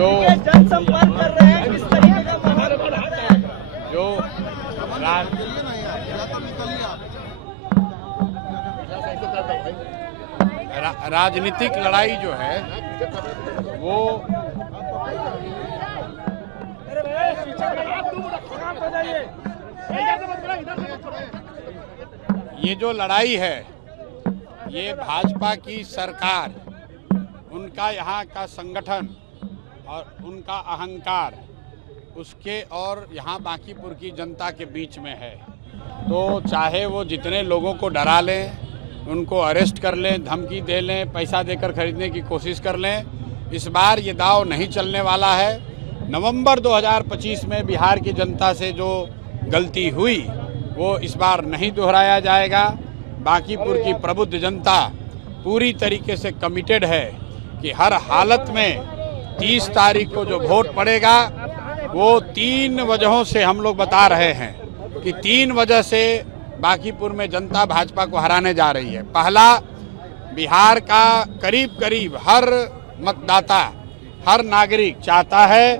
जो जनसंपर्क कर रहे हैं, किस तरीके का माहौल बना रहे हैं? जो राजनीतिक लड़ाई जो है वो ये जो लड़ाई है ये भाजपा की सरकार, उनका यहाँ का संगठन और उनका अहंकार उसके और यहाँ बांकीपुर की जनता के बीच में है। तो चाहे वो जितने लोगों को डरा लें, उनको अरेस्ट कर लें, धमकी दे लें, पैसा देकर खरीदने की कोशिश कर लें, इस बार ये दाव नहीं चलने वाला है। नवंबर 2025 में बिहार की जनता से जो गलती हुई वो इस बार नहीं दोहराया जाएगा। बांकीपुर की प्रबुद्ध जनता पूरी तरीके से कमिटेड है कि हर हालत में 30 तारीख को जो वोट पड़ेगा वो 3 वजहों से हम लोग बता रहे हैं कि 3 वजह से बांकीपुर में जनता भाजपा को हराने जा रही है। पहला, बिहार का करीब करीब हर मतदाता, हर नागरिक चाहता है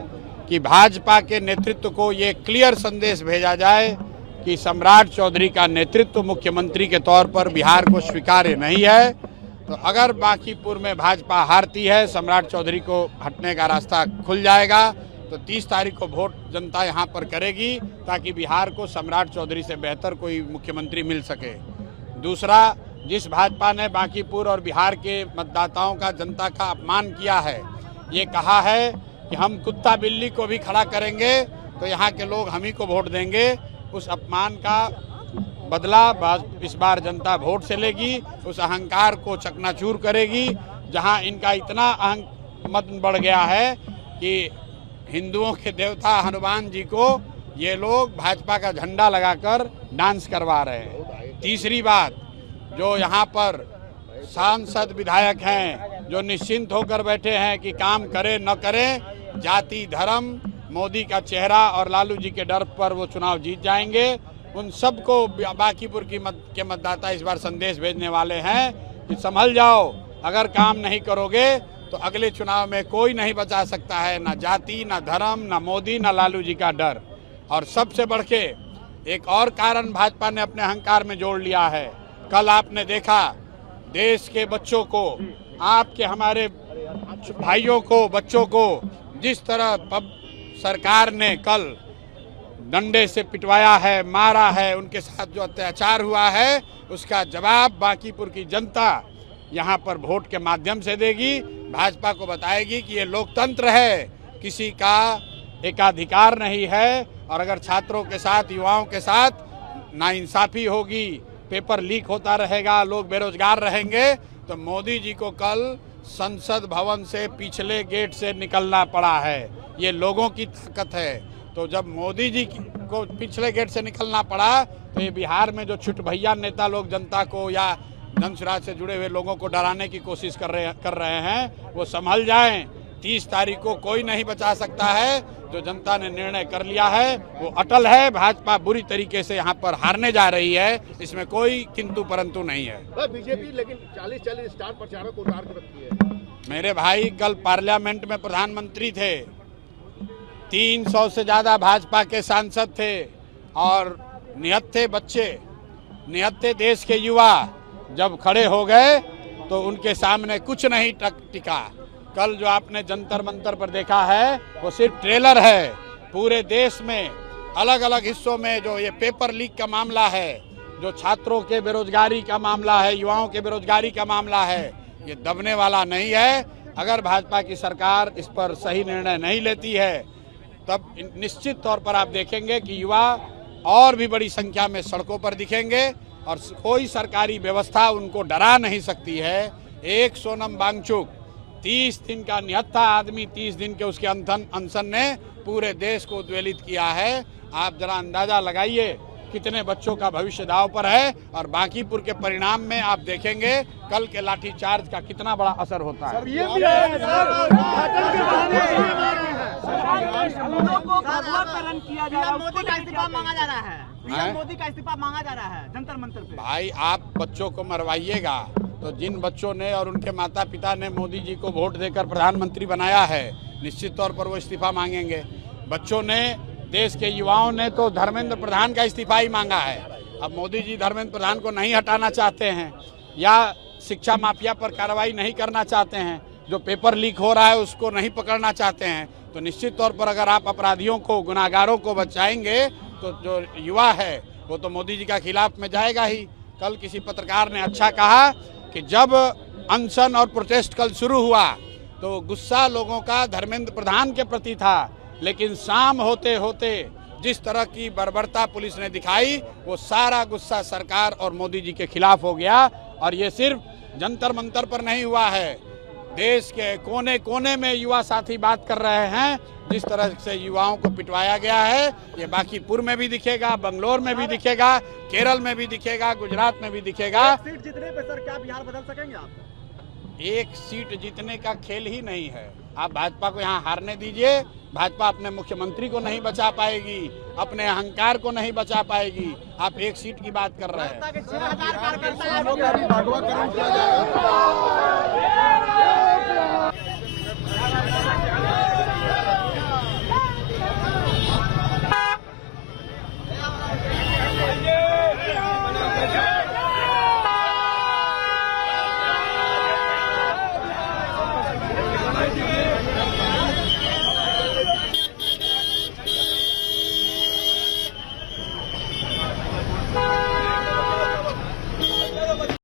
कि भाजपा के नेतृत्व को ये क्लियर संदेश भेजा जाए कि सम्राट चौधरी का नेतृत्व मुख्यमंत्री के तौर पर बिहार को स्वीकार्य नहीं है। तो अगर बांकीपुर में भाजपा हारती है, सम्राट चौधरी को हटने का रास्ता खुल जाएगा। तो 30 तारीख को वोट जनता यहाँ पर करेगी ताकि बिहार को सम्राट चौधरी से बेहतर कोई मुख्यमंत्री मिल सके। दूसरा, जिस भाजपा ने बांकीपुर और बिहार के मतदाताओं का, जनता का अपमान किया है, ये कहा है कि हम कुत्ता बिल्ली को भी खड़ा करेंगे तो यहाँ के लोग हम ही को वोट देंगे, उस अपमान का बदला इस बार जनता वोट से लेगी। उस अहंकार को चकनाचूर करेगी। जहाँ इनका इतना मत बढ़ गया है कि हिंदुओं के देवता हनुमान जी को ये लोग भाजपा का झंडा लगाकर डांस करवा रहे हैं। तीसरी बात, जो यहाँ पर सांसद विधायक हैं जो निश्चिंत होकर बैठे हैं कि काम करे न करें, जाति धर्म, मोदी का चेहरा और लालू जी के डर पर वो चुनाव जीत जाएंगे, उन सबको बांकीपुर के मतदाता इस बार संदेश भेजने वाले हैं कि संभल जाओ, अगर काम नहीं करोगे तो अगले चुनाव में कोई नहीं बचा सकता है, ना जाति, ना धर्म, ना मोदी, ना लालू जी का डर। और सबसे बढ़ के एक और कारण भाजपा ने अपने अहंकार में जोड़ लिया है। कल आपने देखा देश के बच्चों को, आपके हमारे भाइयों को, बच्चों को जिस तरह सरकार ने कल डंडे से पिटवाया है, मारा है, उनके साथ जो अत्याचार हुआ है, उसका जवाब बांकीपुर की जनता यहाँ पर वोट के माध्यम से देगी। भाजपा को बताएगी कि ये लोकतंत्र है, किसी का एकाधिकार नहीं है। और अगर छात्रों के साथ, युवाओं के साथ नाइंसाफी होगी, पेपर लीक होता रहेगा, लोग बेरोजगार रहेंगे, तो मोदी जी को कल संसद भवन से पिछले गेट से निकलना पड़ा है। ये लोगों की ताकत है। तो जब मोदी जी को पिछले गेट से निकलना पड़ा तो ये बिहार में जो छुटभैया नेता लोग जनता को या धनसुराज से जुड़े हुए लोगों को डराने की कोशिश कर रहे हैं, वो संभल जाएं। 30 तारीख को कोई नहीं बचा सकता है। जो जनता ने निर्णय कर लिया है वो अटल है। भाजपा बुरी तरीके से यहाँ पर हारने जा रही है, इसमें कोई किंतु परंतु नहीं है। बीजेपी लेकिन 40 स्टार प्रचारक को उतार कर रखी है। मेरे भाई, कल पार्लियामेंट में प्रधानमंत्री थे, 300 से ज़्यादा भाजपा के सांसद थे और निहत्थे बच्चे, निहत्थे देश के युवा जब खड़े हो गए तो उनके सामने कुछ नहीं टिका। कल जो आपने जंतर मंतर पर देखा है वो सिर्फ ट्रेलर है। पूरे देश में अलग अलग हिस्सों में जो ये पेपर लीक का मामला है, जो छात्रों के बेरोजगारी का मामला है, युवाओं के बेरोजगारी का मामला है, ये दबने वाला नहीं है। अगर भाजपा की सरकार इस पर सही निर्णय नहीं लेती है तब निश्चित तौर पर आप देखेंगे कि युवा और भी बड़ी संख्या में सड़कों पर दिखेंगे और कोई सरकारी व्यवस्था उनको डरा नहीं सकती है। एक सोनम वांगचुक 30 दिन का निहत्था आदमी, 30 दिन के उसके अनशन ने पूरे देश को उद्वेलित किया है। आप जरा अंदाजा लगाइए कितने बच्चों का भविष्य दांव पर है। और बांकीपुर के परिणाम में आप देखेंगे कल के लाठीचार्ज का कितना बड़ा असर होता है। मोदी का इस्तीफा मांगा जा रहा है, पीएम मोदी का इस्तीफा मांगा जा रहा है जंतर मंतर पे। भाई, आप बच्चों को मरवाइएगा, तो जिन बच्चों ने और उनके माता पिता ने मोदी जी को वोट देकर प्रधानमंत्री बनाया है, निश्चित तौर पर वो इस्तीफा मांगेंगे। बच्चों ने, देश के युवाओं ने तो धर्मेंद्र प्रधान का इस्तीफा ही मांगा है। अब मोदी जी धर्मेंद्र प्रधान को नहीं हटाना चाहते हैं या शिक्षा माफिया पर कार्रवाई नहीं करना चाहते हैं, जो पेपर लीक हो रहा है उसको नहीं पकड़ना चाहते हैं, तो निश्चित तौर पर अगर आप अपराधियों को, गुनाहगारों को बचाएंगे तो जो युवा है वो तो मोदी जी का खिलाफ में जाएगा ही। कल किसी पत्रकार ने अच्छा कहा कि जब अनशन और प्रोटेस्ट कल शुरू हुआ तो गुस्सा लोगों का धर्मेंद्र प्रधान के प्रति था, लेकिन शाम होते होते जिस तरह की बर्बरता पुलिस ने दिखाई वो सारा गुस्सा सरकार और मोदी जी के खिलाफ हो गया। और ये सिर्फ जंतर मंतर पर नहीं हुआ है, देश के कोने कोने में युवा साथी बात कर रहे हैं। जिस तरह से युवाओं को पिटवाया गया है ये बांकीपुर में भी दिखेगा, बंगलोर में भी दिखेगा, केरल में भी दिखेगा, गुजरात में भी दिखेगा। सीट जीतने पे सर क्या बिहार बदल सकेंगे आप? एक सीट जीतने का खेल ही नहीं है। आप भाजपा को यहाँ हारने दीजिए, भाजपा अपने मुख्यमंत्री को नहीं बचा पाएगी, अपने अहंकार को नहीं बचा पाएगी। आप एक सीट की बात कर रहे हैं। कार्यकर्ता